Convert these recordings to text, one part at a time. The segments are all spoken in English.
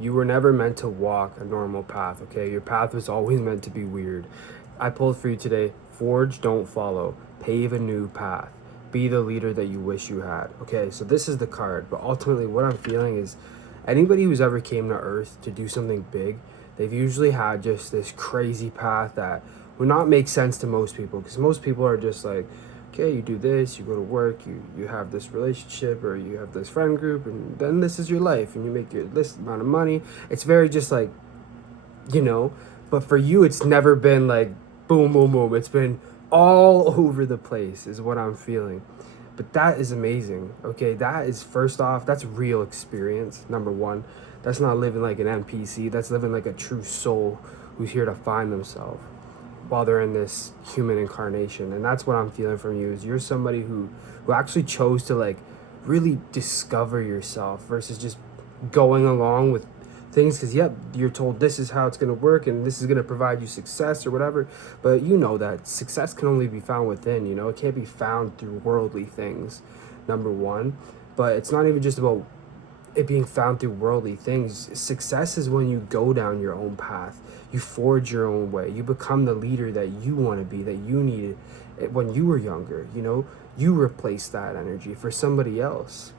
You were never meant to walk a normal path, okay? Your path was always meant to be weird. I pulled for you today. Forge, don't follow. Pave a new path. Be the leader that you wish you had. Okay, so this is the card. But ultimately, what I'm feeling is anybody who's ever came to Earth to do something big, they've usually had just this crazy path that would not make sense to most people. Because most people are just like, okay, you do this, you go to work, you have this relationship or you have this friend group, and then this is your life, and you make your this amount of money. It's very just like, you know, but for you, it's never been like boom, boom, boom. It's been all over the place, is what I'm feeling. But that is amazing. Okay, that is first off, that's real experience. Number one, that's not living like an NPC. That's living like a true soul who's here to find themselves while they're in this human incarnation. And that's what I'm feeling from you, is you're somebody who actually chose to like really discover yourself versus just going along with things because yep, you're told this is how it's going to work and this is going to provide you success or whatever, but you know that success can only be found within. It can't be found through worldly things, number one. But it's not even just about it being found through worldly things. Success is when you go down your own path, you forge your own way, you become the leader that you want to be, that you needed when you were younger. You replace that energy for somebody else,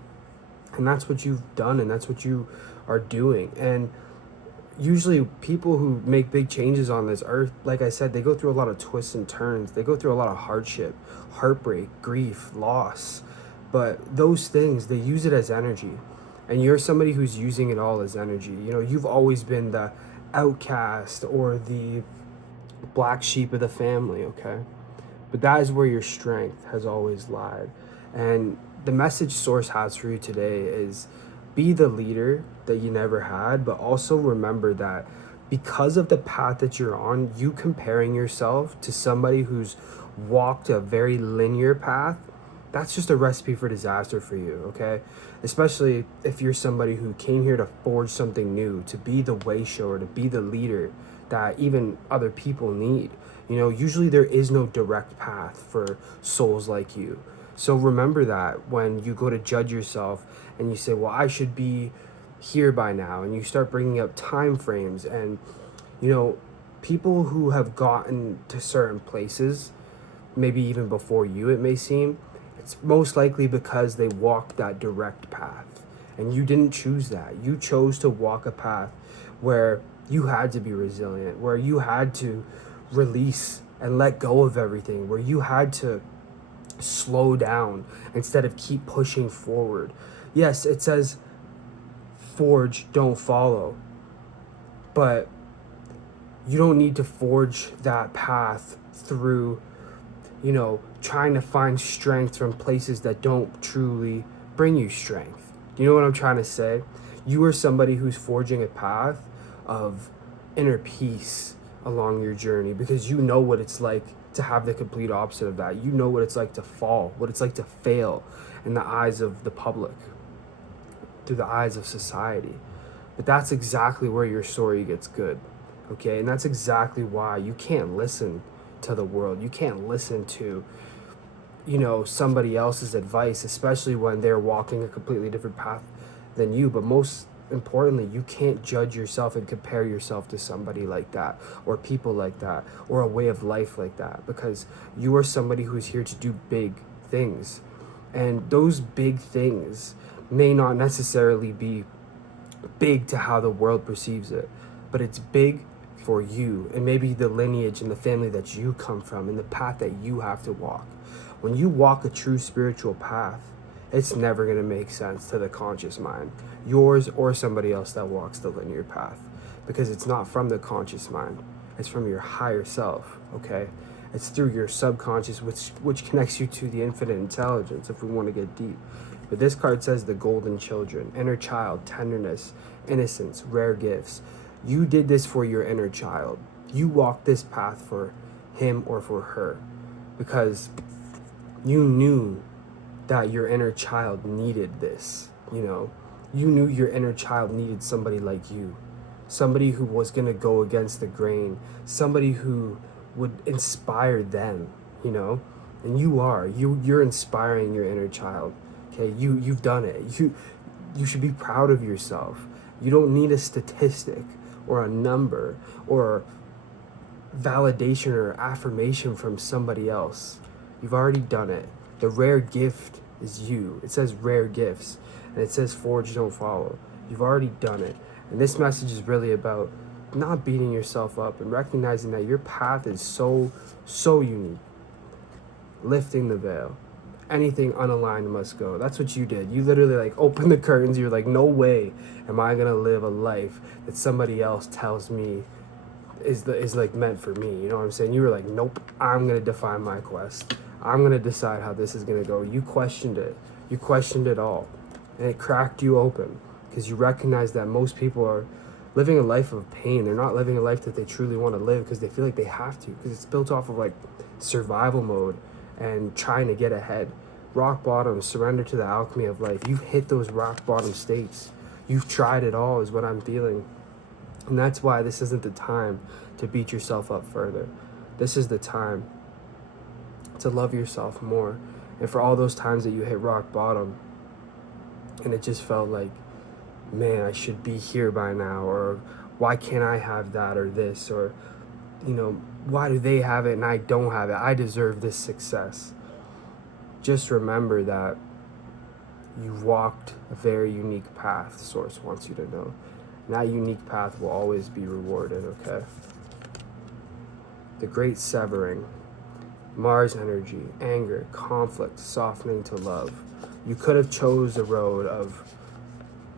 and that's what you've done, and that's what you are doing. And usually people who make big changes on this earth, like I said, they go through a lot of twists and turns, they go through a lot of hardship, heartbreak, grief, loss. But those things, they use it as energy, and you're somebody who's using it all as energy. You've always been the outcast or the black sheep of the family, okay? But that is where your strength has always lied. And the message Source has for you today is be the leader that you never had, but also remember that because of the path that you're on, you comparing yourself to somebody who's walked a very linear path, that's just a recipe for disaster for you, okay? Especially if you're somebody who came here to forge something new, to be the way shower, to be the leader that even other people need. Usually there is no direct path for souls like you. So remember that when you go to judge yourself and you say, well, I should be here by now, and you start bringing up time frames and, people who have gotten to certain places, maybe even before you, it may seem, it's most likely because they walked that direct path. And you didn't choose that. You chose to walk a path where you had to be resilient, where you had to release and let go of everything, where you had to slow down instead of keep pushing forward. Yes, it says forge, don't follow. But you don't need to forge that path through, trying to find strength from places that don't truly bring you strength. You know what I'm trying to say? You are somebody who's forging a path of inner peace along your journey because you know what it's like to have the complete opposite of that. You know what it's like to fall, what it's like to fail in the eyes of the public, through the eyes of society. But that's exactly where your story gets good, okay? And that's exactly why you can't listen to the world. You can't listen to, somebody else's advice, especially when they're walking a completely different path than you. But most importantly, you can't judge yourself and compare yourself to somebody like that or people like that or a way of life like that, because you are somebody who's here to do big things. And those big things may not necessarily be big to how the world perceives it, but it's big for you and maybe the lineage and the family that you come from and the path that you have to walk. When you walk a true spiritual path, it's never going to make sense to the conscious mind, yours or somebody else that walks the linear path, because it's not from the conscious mind. It's from your higher self, okay? It's through your subconscious, which connects you to the infinite intelligence, if we want to get deep. But this card says the golden children, inner child, tenderness, innocence, rare gifts. You did this for your inner child. You walked this path for him or for her because you knew that your inner child needed this. You knew your inner child needed somebody like you, somebody who was going to go against the grain, somebody who would inspire them, and you're inspiring your inner child. Okay, you've done it. You should be proud of yourself. You don't need a statistic or a number or validation or affirmation from somebody else. You've already done it. The rare gift is you. It says rare gifts, and it says forge, don't follow. You've already done it. And this message is really about not beating yourself up and recognizing that your path is so unique. Lifting the veil. Anything unaligned must go. That's what you did. You literally like opened the curtains. You're like, no way am I gonna live a life that somebody else tells me is like meant for me. You know what I'm saying? You were like, nope, I'm gonna define my quest. I'm gonna decide how this is gonna go. You questioned it. You questioned it all. And it cracked you open because you recognize that most people are living a life of pain. They're not living a life that they truly want to live because they feel like they have to, because it's built off of like survival mode and trying to get ahead. Rock bottom, surrender to the alchemy of life. You've hit those rock bottom states. You've tried it all is what I'm feeling. And that's why this isn't the time to beat yourself up further. This is the time to love yourself more. And for all those times that you hit rock bottom and it just felt like, man, I should be here by now, or why can't I have that or this, or, you know, why do they have it and I don't have it? I deserve this success. Just remember that you've walked a very unique path, Source wants you to know. And that unique path will always be rewarded, okay? The great severing, Mars energy, anger, conflict, softening to love. You could have chose the road of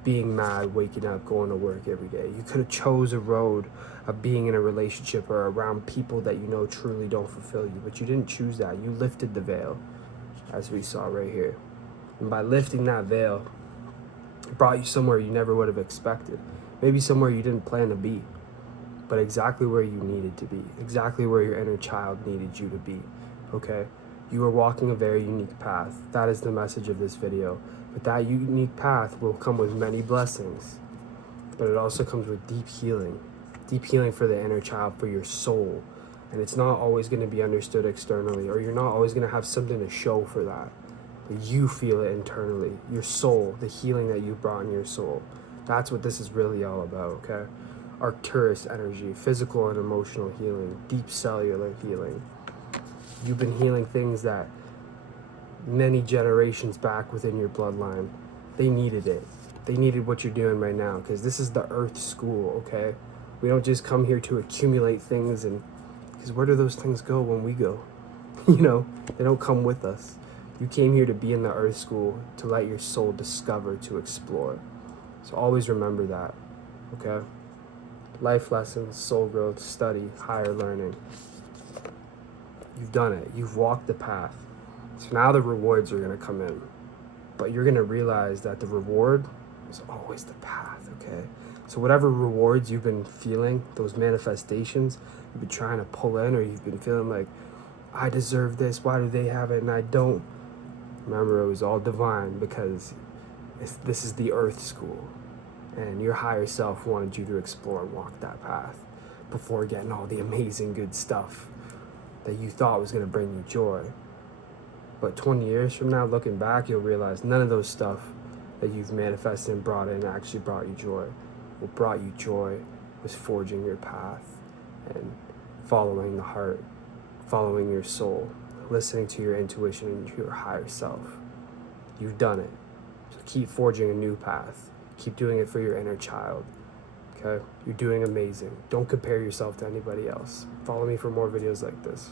being mad, waking up, going to work every day. You could have chose a road of being in a relationship or around people that you know truly don't fulfill you, but you didn't choose that. You lifted the veil, as we saw right here. And by lifting that veil, it brought you somewhere you never would have expected. Maybe somewhere you didn't plan to be, but exactly where you needed to be, exactly where your inner child needed you to be, okay? You are walking a very unique path. That is the message of this video. But that unique path will come with many blessings, but it also comes with deep healing for the inner child, for your soul. And it's not always going to be understood externally, or you're not always going to have something to show for that. But you feel it internally, your soul, the healing that you brought in your soul. That's what this is really all about, okay? Arcturus energy, physical and emotional healing, deep cellular healing. You've been healing things that many generations back within your bloodline, they needed it. They needed what you're doing right now, because this is the Earth school, okay? We don't just come here to accumulate things, and because where do those things go when we go? You know, they don't come with us. You came here to be in the Earth school, to let your soul discover, to explore. So always remember that, okay? Life lessons, soul growth, study, higher learning. You've done it. You've walked the path. So now the rewards are going to come in. But you're going to realize that the reward is always the path, okay? So whatever rewards you've been feeling, those manifestations you've been trying to pull in, or you've been feeling like, I deserve this, why do they have it and I don't? Remember, it was all divine, because this is the Earth school. And your higher self wanted you to explore and walk that path before getting all the amazing good stuff that you thought was going to bring you joy. But 20 years from now, looking back, you'll realize none of those stuff that you've manifested and brought in actually brought you joy. What brought you joy was forging your path and following the heart, following your soul, listening to your intuition and your higher self. You've done it. So keep forging a new path. Keep doing it for your inner child. Okay? You're doing amazing. Don't compare yourself to anybody else. Follow me for more videos like this.